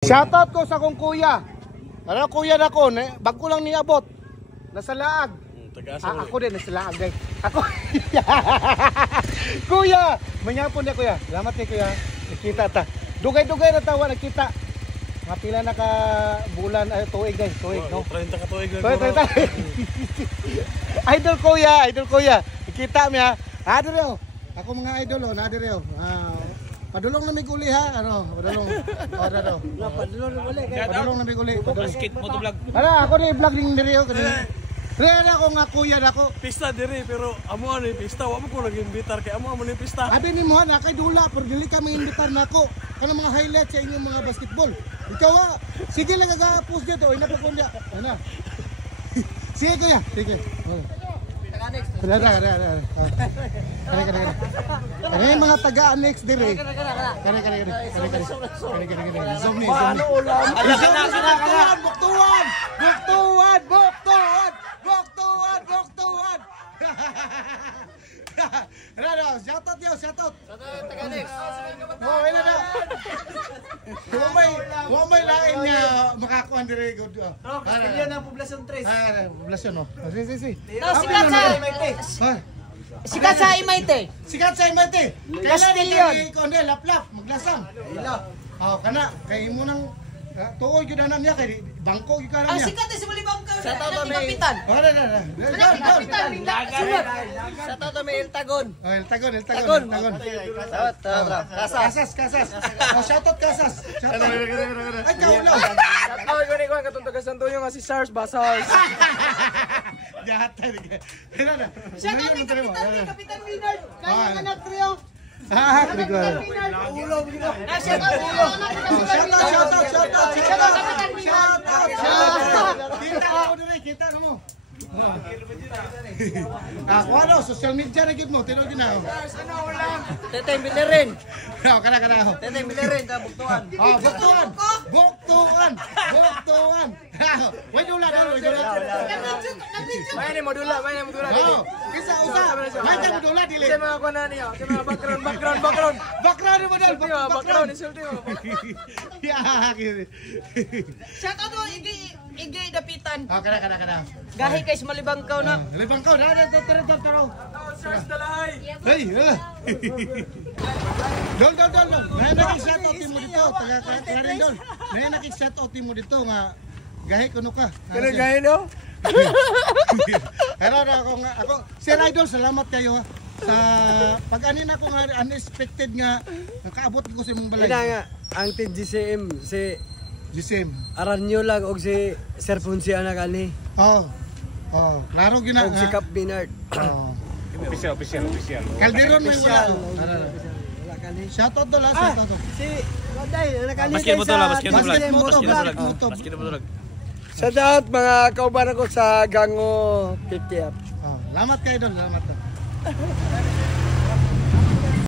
Shoutout ko sa kong kuya. Ano kuya na ko, bago lang niabot. Nasa laag. Ako din nasa laag day. Ako. Kuya, manyapon niya kuya. Salamat ni kuya. Nakita ta. Dugay-dugay na tawa nakita. Mga pila na ka bulan ay tuig guys, tuig no. 30 ka tuig lang. 30. Idol kuya. Nakita mi ha. Adere. Ako mga idol oh, nadere. Padulong na may guli ha, ano, padulong. Padulong na uli. Padulong na may guli. Skit mo to vlog. Ano, ako ni vlog ning diri ako. Diri ako nga kuya nako. Pista diri pero amo ani pista, wa mo ko nag-imbitar kay amo ni pista. Abi ni mo na kay dula pero dili ka mag-imbitar nako. Kana mga highlights sa inyong mga basketball. Ikaw sige lang ga-post dito, ina pa kunya. Ano? Sige kuya, sige. Next. Kare. Ano mga taga-annex dire? Kare. Zoom ni. Ano ulam? Buktuan. Ano, shoutout yo, shoutout. Taga-annex. Oh, ina na. Wa may lain nga makakuan dire good. Kastilyo ng Poblasyon 3. Poblasyon no. Si. Sikat sa Imayte. Sikat sa Imayte. Castillion. Konde laplap maglasang. Kana kay mo nang tuoy gyud anan niya kay bangko gyud kana niya. Sikat sa Malibang ka. Sa tao may kapitan. Kapitan. Sa tao may Iltagon. El Tagon. Kasas. Shoutout Kasas. Ay kaulo. Ay gani ko katong taga Santo yung si Sars Basars. Jahat tayo. Siya kami Kapitan Winard. Kaya anak trio. Krigor. Kita mo. Ano, social media na gid mo, tinog na ako. Tetay Bilirin. Kana. Tetay Bilirin ta buktuan. Buktuan. Wait dula. May ni modula. Kisa usa. May ta dula dili. Sa mga kuan niya, sa mga background. Background mo dal. Background isulti mo. Siya ka doon, igay dapitan. Kana. Gahi kay Malibang ka na. Libang ko, tara. Sars dalahay. Hey. Dol. May nakik-shoutout mo dito, taga Clarin Dol. May nakik-shoutout mo dito nga gahi kuno ka. Kana gahi no? Pero ako, Sir Idol, salamat kayo sa pag-anin ako nga unexpected nga nakaabot ko sa imong balay. Ina nga ang TGCM si Jisim. Aranyo lang og si Sir Fonsi anak ani. Klaro gina. Og si Cap Binard. Official. Calderon man wala. Shoutout dol ha. Si Waday anak ani. Basket mo to la. Sa dapat mga kauban ko sa Gango 50 up. Salamat kayo dol, salamat.